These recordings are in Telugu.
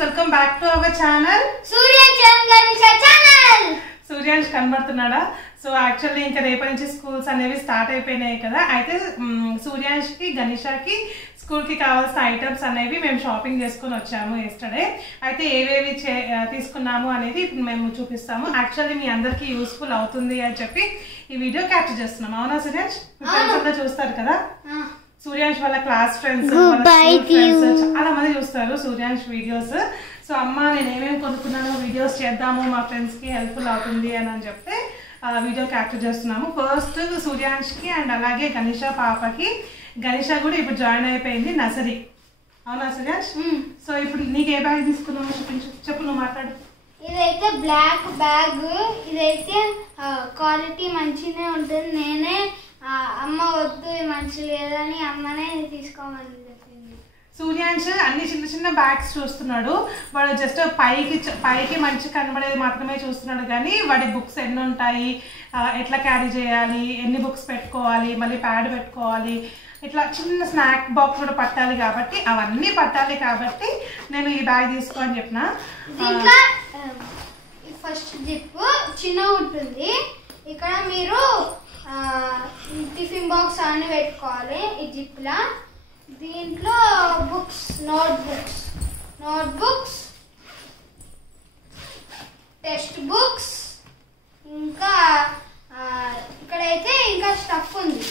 Welcome back to our channel Suryansh కనబడుతున్నాడా? సో యాక్చువల్లీ ఇంకా రేపటి నుంచి స్కూల్స్ అనేవి స్టార్ట్ అయిపోయినాయి కదా. అయితే సూర్యాంష్ కి గణేషాకి స్కూల్ కి కావాల్సిన ఐటమ్స్ అనేవి మేము షాపింగ్ చేసుకుని వచ్చాము ఎస్టర్డే. అయితే ఏవేవి తీసుకున్నాము అనేది ఇప్పుడు మేము చూపిస్తాము. యాక్చువల్లీ మీ అందరికి యూస్ఫుల్ అవుతుంది అని చెప్పి ఈ వీడియో క్యాప్చర్ చేస్తున్నాం. అవునా సూర్యాంష్? ఫ్రెండ్స్ అంతా చూస్తారు కదా, సూర్యాంష్ వాళ్ళ క్లాస్ ఫ్రెండ్స్ చాలా మంది చూస్తారు సూర్యాంష్ వీడియోస్. సో అమ్మ నేను ఏమేమి కొనుక్కున్నానో వీడియోస్ చేద్దాము, మా ఫ్రెండ్స్ కి హెల్ప్ఫుల్ అవుతుంది అని చెప్తే వీడియో క్యాప్చర్ చేస్తున్నాము. ఫస్ట్ సూర్యాంష్ కి అండ్ అలాగే గణేష పాపకి. గణేష కూడా ఇప్పుడు జాయిన్ అయిపోయింది నర్సరీ. అవునా సూర్యాంష్? సో ఇప్పుడు నీకు ఏ బ్యాగ్ తీసుకున్నావు చెప్పు, నువ్వు మాట్లాడు. ఇదైతే బ్లాక్ బ్యాగ్, ఇదైతే క్వాలిటీ మంచిగానే ఉంటుంది. నేనే అమ్మ వద్దు మంచి లేదని అమ్మనే తీసుకోమని చెప్పింది. సూర్యాంష్ అన్ని చిన్న చిన్న బ్యాగ్స్ చూస్తున్నాడు. వాడు జస్ట్ పైకి మంచి కనబడేది మాత్రమే చూస్తున్నాడు, కానీ వాడి బుక్స్ ఎన్ని ఉంటాయి, ఎట్లా క్యారీ చేయాలి, ఎన్ని బుక్స్ పెట్టుకోవాలి, మళ్ళీ ప్యాడ్ పెట్టుకోవాలి, ఇట్లా చిన్న స్నాక్ బాక్స్ కూడా పట్టాలి కాబట్టి అవన్నీ పట్టాలి కాబట్టి నేను ఈ బ్యాగ్ తీసుకో అని చెప్పిన. దీంట్లో ఫస్ట్ జిప్ చిన్నగా ఉంటుంది. ఇక్కడ మీరు టిఫిన్ బాక్స్ అన్ని పెట్టుకోవాలి ఈ జిప్లా. దీంట్లో books, note books, text books, ఇంకా ఇక్కడైతే ఇంకా స్టఫ్ ఉంది.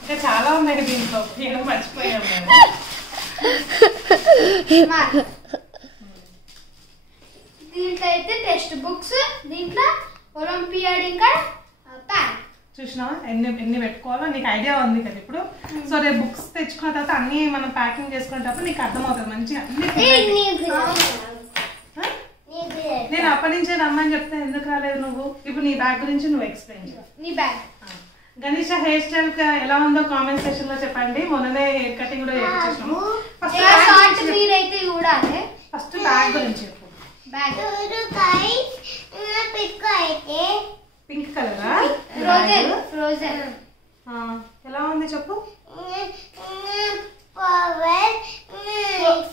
ఇంకా చాలా ఉన్నాయి దీంట్లో, నేను మర్చిపోయాను. దీంట్లో అయితే టెక్స్ట్ బుక్స్, దీంట్లో ఒలింపియాడ్ ఇంకా ప్యాడ్. చూసినావా ఎన్ని పెట్టుకోవాలో నీకు ఐడియా ఉంది కదా ఇప్పుడు. సో రేపు బుక్స్ తెచ్చుకున్న తర్వాత అన్ని మనం ప్యాకింగ్ చేసుకునేటప్పుడు నీకు అర్థమవుతుంది మంచిగా అన్ని. నేను అప్పటి నుంచే రమ్మని చెప్తే ఎందుకు రాలేదు నువ్వు? ఇప్పుడు నీ బ్యాగ్ గురించి నువ్వు ఎక్స్ప్లెయిన్ చేయి. నీ బ్యాగ్ గణేష హెయిర్ స్టైల్ ఎలా ఉందో కామెంట్ సెక్షన్ లో చెప్పండి. మొన్ననే హెయిర్ కటింగ్ కూడా చేయించేసాము. ఫస్ట్ బ్యాగ్ గురించి చెప్పు. పింక్ కలరా? ఎలా ఉంది చెప్పు.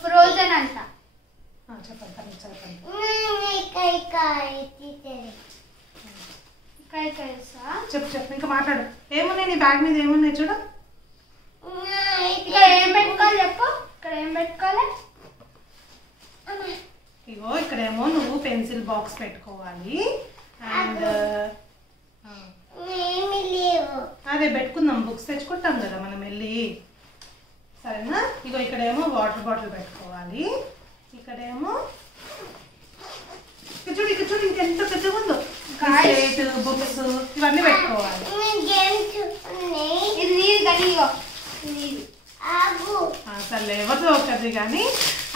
ఫ్రోజన్ అంట. చెప్పండి చెప్పు ఇంకా మాట్లాడు. ఏమున్నాయి నీ బ్యాగ్ మీద? ఏమున్నాయి చూడు. ఇక్కడ ఏం పెట్టుకోవాలి చెప్పు. ఇక్కడ ఏం పెట్టుకోవాలి? ఇగో ఇక్కడేమో నువ్వు పెన్సిల్ బాక్స్ పెట్టుకోవాలి. అండ్ అదే పెట్టుకుందాం, బుక్స్ తెచ్చుకుంటాం కదా మనం వెళ్ళి, సరేనా? ఇగో ఇక్కడేమో వాటర్ బాటిల్ పెట్టుకోవాలి. ఇక్కడేమో చూడు ఇంకెంత పెద్దగా ఉందో బుక్స్ ఇవన్నీ పెట్టుకోవాలి. సరే ఎవరిదో ఒకటి కానీ.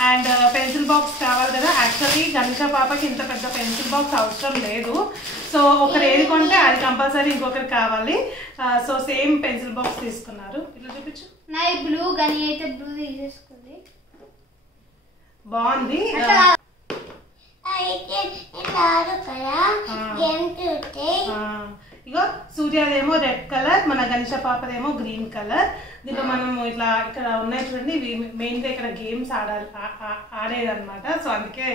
అండ్ పెన్సిల్ బాక్స్ కావాలి కదా. యాక్చువల్లీ గణేష పాపకి ఇంత పెద్ద పెన్సిల్ బాక్స్ అవసరం లేదు. సో ఒకరు ఏది కొంటే అది కంపల్సరీ ఇంకొకరు కావాలి. సో సేమ్ పెన్సిల్ బాక్స్ తీసుకున్నారు. ఇట్లా చూపించు. నా బ్లూ గని అయితే బ్లూ తీసేసుకుంది, బాగుంది. ఇగో సూర్యదేమో రెడ్ కలర్, మన గణేష పాపదేమో గ్రీన్ కలర్. దీంట్లో మనం ఇట్లా ఇక్కడ ఉన్నాయి చూడండి, మెయిన్ గా ఇక్కడ గేమ్స్ ఆడేది అనమాట. సో అందుకే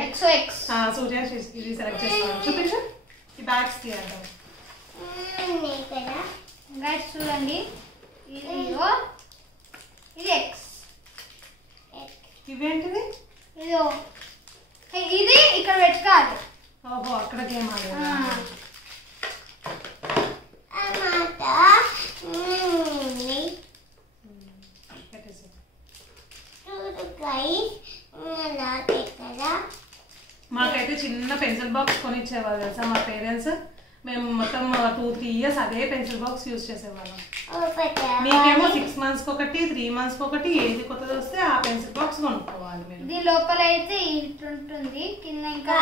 సూర్య ఇది సెలెక్ట్ చేసుకోవాలి. చూపించు ఈ బ్యాగ్స్ తీయాలి. చూడండి ఇది ఎక్స్, ఇవేంటిది? ఇది ఇక్కడ పెట్టుకోవాలి. ఓహో అక్కడ గేమ్ ఆడేది. మాకైతే చిన్న పెన్సిల్ బాక్స్ కొనిచ్చేవాళ్ళు తెలుసా మా పేరెంట్స్. మేము మొత్తం 2-3 years అదే పెన్సిల్ బాక్స్ యూజ్ చేసేవాళ్ళం. మీకేమో 6 months ఒకటి, 3 months ఒకటి, ఏది కొత్తది వస్తే ఆ పెన్సిల్ బాక్స్ కొనుక్కోవాలి మీరు. దీని లోపల అయితే ఉంటుంది, కింద ఇంకా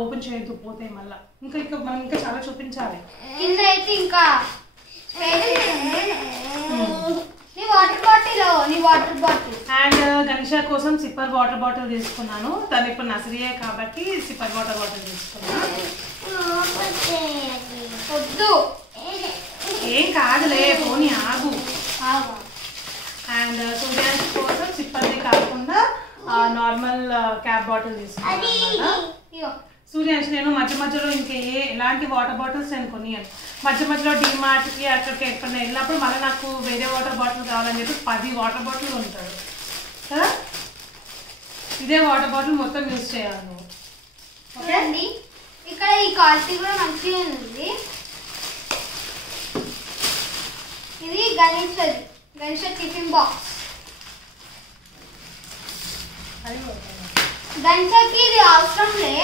ఓపెన్ చేయొద్దు పోతే మళ్ళా. ఇంకా మనం ఇంకా చాలా చూపించాలి. కింద అయితే ఇంకా వాటర్ బాటిల్. అండ్ గణేష కోసం సిప్పర్ వాటర్ బాటిల్ తీసుకున్నాను. తను ఇప్పుడు నర్సరీయే కాబట్టి సిప్పర్ వాటర్ బాటిల్ తీసుకున్నాను. ఏం కాదులే పోనీ ఆగు. And Surya normal cap bottle తీసుకున్నాను. సూర్యాన్స్ నేను మధ్య మధ్యలో ఎలాంటి వాటర్ బాటిల్స్ నేను కొనియాను. మధ్య మధ్యలో డిమార్ట్కి అక్కడికి ఎక్కడికి వెళ్ళినప్పుడు మళ్ళీ నాకు వేరే వాటర్ బాటిల్ కావాలని చెప్పి 10 వాటర్ బాటిల్ ఉంటాడు కదా. ఇదే వాటర్ బాటిల్ మొత్తం యూజ్ చేయాలి నువ్వు. ఓకే అండి. ఇక్కడ ఈ క్వాలిటీ కూడా మంచిగా ఉంది. ఇది గణేష్ టిఫిన్ బాక్స్. గణేష్కి ఇది అవసరం లే.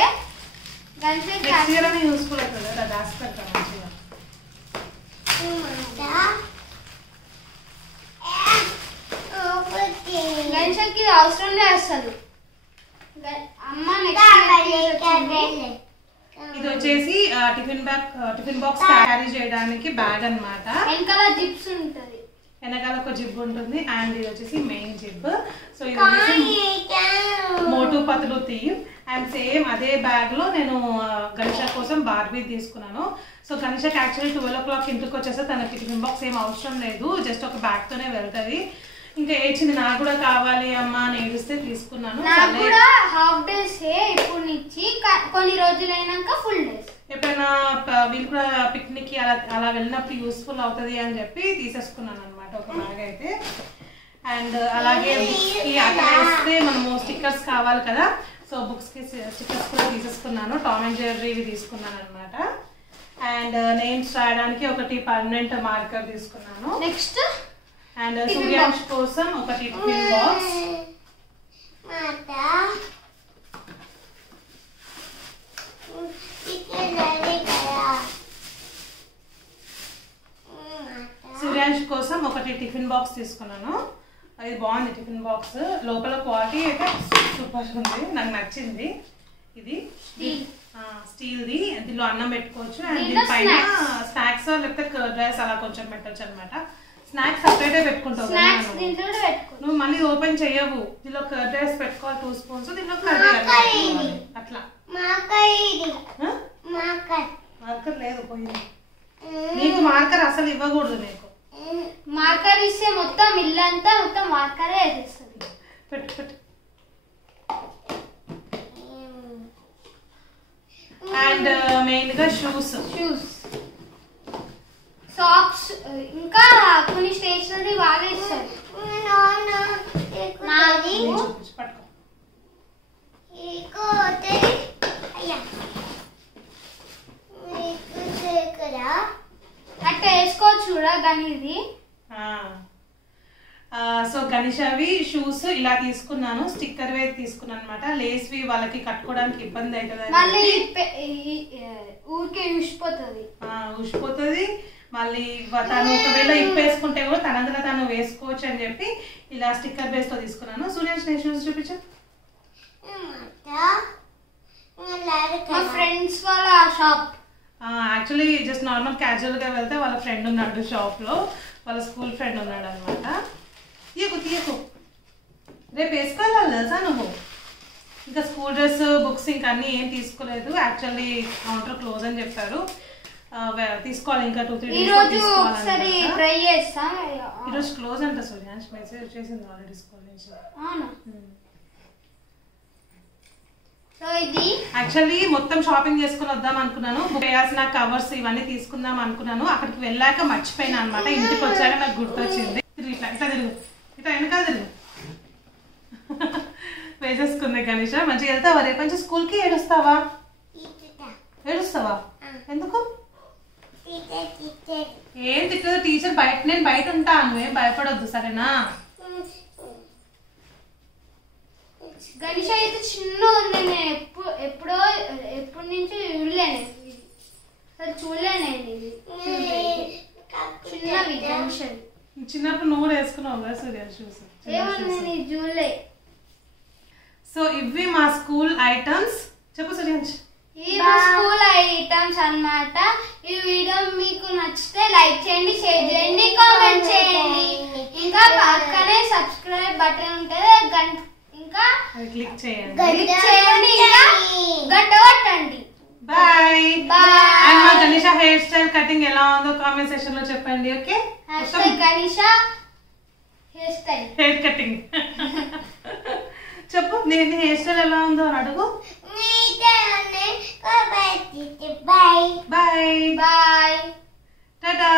గణేష్కి యూస్ఫుల్ అవుతుంది కదా, దాచి పెడతాను మంచిగా. గణేష్కి ఇది అవసరం లే అసలు. అమ్మ ఇది వచ్చేసి టిఫిన్ బాక్స్ క్యారీ చేయడానికి బ్యాగ్ అన్నమాట. వెనకాల జిప్స్ ఉంటుంది, వెనకాల ఒక జిప్ ఉంటుంది. అండ్ ఇది వచ్చేసి మెయిన్ జిప్. సో ఇది వచ్చేసి మోటు పతులు థీమ్. అండ్ సేమ్ అదే బ్యాగ్ లో నేను గణేష కోసం బార్బీ తీసుకున్నాను. సో గణేషకి యాక్చువల్లీ 12 o'clock ఇంటికి వచ్చేస్తే తనకి టిఫిన్ బాక్స్ ఏం అవసరం లేదు, జస్ట్ ఒక బ్యాగ్ తోనే వెళ్తుంది. ఇంకా ఏడ్చింది, నాకు కూడా కావాలి అమ్మా అని ఏడిస్తే తీసుకున్నాను. హాఫ్ డేస్ ఇప్పుడు నుంచి కొన్ని రోజులు అయినాక ఫుల్ డేస్. ఎప్పుడైనా వీళ్ళు కూడా పిక్నిక్ కి అలా వెళ్ళినప్పుడు యూస్ఫుల్ అవుతుంది అని చెప్పి తీసేసుకున్నాను అనమాట ఒక బ్యాగ్ అయితే. అండ్ అలాగే బుక్స్ కి అక్కడ వేస్తే మనము స్టిక్కర్స్ కావాలి కదా, సో బుక్స్ కి స్టిక్కర్స్ కూడా తీసేసుకున్నాను. టామ్ అండ్ జెర్రీ తీసుకున్నాను అనమాట. అండ్ నేమ్స్ రాయడానికి ఒకటి పర్మనెంట్ మార్కర్ తీసుకున్నాను. నెక్స్ట్ అండ్ సూర్యాంష్ కోసం ఒక టిఫిన్ బాక్స్. సూర్యాంష్ కోసం ఒకటి టిఫిన్ బాక్స్ తీసుకున్నాను. అది బాగుంది టిఫిన్ బాక్స్, లోపల క్వాలిటీ అయితే సూపర్ ఉంది, నాకు నచ్చింది. ఇది స్టీల్ది, దీనిలో అన్నం పెట్టుకోవచ్చు. అండ్ దీనిపైన స్నాక్స్ లేకపోతే కర్డ్ రైస్ అలా కొంచెం పెట్టచ్చు అనమాట. స్నాక్స్ సపరేటే పెట్టుకుంటావు, నువ్వు మళ్ళీ ఓపెన్ చేయవు. దీనిలో కర్డ్ రైస్ పెట్టుకోవాలి 2 spoons, దీనిలో కర్డ్ రైస్ అట్లా. మార్కర్ లేదు పోయింది నీకు, మార్కర్ అసలు ఇవ్వకూడదు నీకు. మార్కర్ ఇస్తే మొత్తం ఇల్లంతా మొత్తం మార్కరే వేసేస్తుంది. పెట్టు పెట్టు. అండ్ మెయిన్ గా షూస్, సాక్స్, ఇంకా కొన్ని స్టేషనరీ బాగా ఇస్తారు. అట్లా వేసుకోవచ్చు కూడా కానీ ఇది. సో గణేషవి షూస్ ఇలా తీసుకున్నాను, స్టిక్కర్ వే తీసుకున్నాను అనమాట. లేస్వి వాళ్ళకి కట్టుకోవడానికి ఇబ్బంది అవుతుంది, మళ్ళీ ఊరికే ఉష్పోతుంది. మళ్ళీ తను ఒకవేళ ఇప్పేసుకుంటే కూడా తనంతలో తను వేసుకోవచ్చు అని చెప్పి ఇలా స్టిక్కర్ బేస్ తో తీసుకున్నాను. సూర్యాష్ నేను షూస్ చూపించు. మా ఫ్రెండ్స్ వాళ్ళ shop. Actually just normal casual గా వెళ్తే వాళ్ళ ఫ్రెండ్ ఉన్నాడు షాప్ లో, వాళ్ళ స్కూల్ ఫ్రెండ్ ఉన్నాడు అనమాట. తీయకు రేపు వేసుకోవాలి తెలుసా నువ్వు. ఇంకా స్కూల్ డ్రెస్, బుక్స్ ఇంకా అన్ని ఏం తీసుకోలేదు. యాక్చువల్లీ కౌంటర్ క్లోజ్ అని చెప్పారు, తీసుకోవాలి ఇంకా 2-3 days. ఈరోజు క్లోజ్ అంట సూర్యాన్స్, మెసేజ్ వచ్చేసింది ఆల్రెడీ స్కూల్ నుంచి. యాక్చువల్లీ మొత్తం షాపింగ్ చేసుకుని వద్దాం అనుకున్నాను, వేయాల్సిన కవర్స్ ఇవన్నీ తీసుకుందాం అనుకున్నాను. అక్కడికి వెళ్ళాక మర్చిపోయినా అనమాట. ఇంటికి వచ్చాక నాకు గుర్తొచ్చింది. ఇట్లా ఇట్లా తిరుగు, ఇట్లా వెనకాల తిరుగు. వేసేసుకుంది గణేష. మంచిగా వెళ్తావా రేపు నుంచి స్కూల్కి? ఏడుస్తావా? ఎందుకు? ఏం తిట్టదు టీచర్, నేను బయట ఉంటా, నువ్వేం భయపడొద్దు సరేనా? గణేష్ అయితే చిన్న ఉంది, నేను ఎప్పటి నుంచి చూడలేను. చిన్నవి గణేష్. చిన్నప్పుడు నువ్వు కూడా వేసుకున్నావు కదా సూర్య షూస్? చూడలే. సో ఇవి మా స్కూల్ ఐటమ్స్. చెప్పు సూర్యాంష్. ఇవి మా స్కూల్ ఐటమ్స్ అన్నమాట. ఈ వీడియో మీకు నచ్చితే లైక్ చేయండి, షేర్ చేయండి, కామెంట్ చేయండి. ఇంకా పక్కనే సబ్స్క్రైబ్ బటన్ ఉంటుంది, ఇంకా క్లిక్ చేయండి, ఇంకా గంట కొట్టండి. Bye bye. అండ్ మా గణేష హెయిర్ స్టైల్ కటింగ్ ఎలా ఉందో కామెంట్ సెక్షన్ లో చెప్పండి. Okay, Ganesha hair style, hair cutting చెప్పు. నేను హెయిర్ స్టైల్ ఎలా ఉందో అని అడుగు. Bye bye bye Tata.